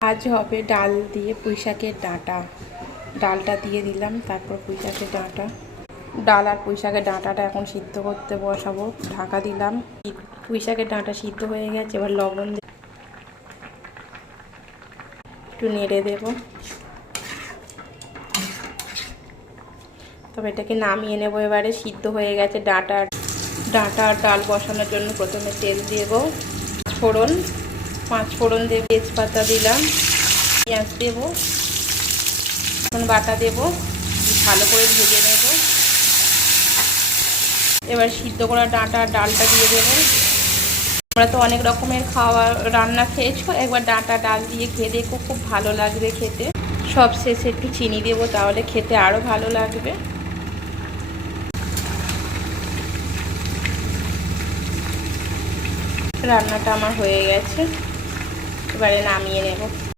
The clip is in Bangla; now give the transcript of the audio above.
আজ হবে ডাল দিয়ে পুঁইশাকের ডাঁটা। ডালটা দিয়ে দিলাম, তারপর পুঁইশাকের ডাঁটা। ডাল আর পুঁইশাকের ডাঁটাটা এখন সিদ্ধ করতে বসাবো। ঢাকা দিলাম। পুঁইশাকের ডাঁটা সিদ্ধ হয়ে গেছে, এবার লবণ একটু নেড়ে দেব। তবে এটাকে নামিয়ে নেব। এবারে সিদ্ধ হয়ে গেছে ডাঁটা আর ডাল বসানোর জন্য প্রথমে তেল দেব, পাঁচ ফোড়ন দেব, তেজপাতা দিলাম, পেঁয়াজ দেব, এখন বাটা দেব, ভালো করে ভেজে নেব। এবার সিদ্ধ করা ডাঁটা আর ডালটা দিয়ে দেবো। তোমরা তো অনেক রকমের রান্না খেয়েছো, একবার ডাঁটা ডাল দিয়ে খেয়ে দেখো, খুব ভালো লাগবে খেতে। সব শেষে একটু চিনি দেবো, তাহলে খেতে আরও ভালো লাগবে। রান্নাটা আমার হয়ে গেছে, এবারে নামিয়ে নেব।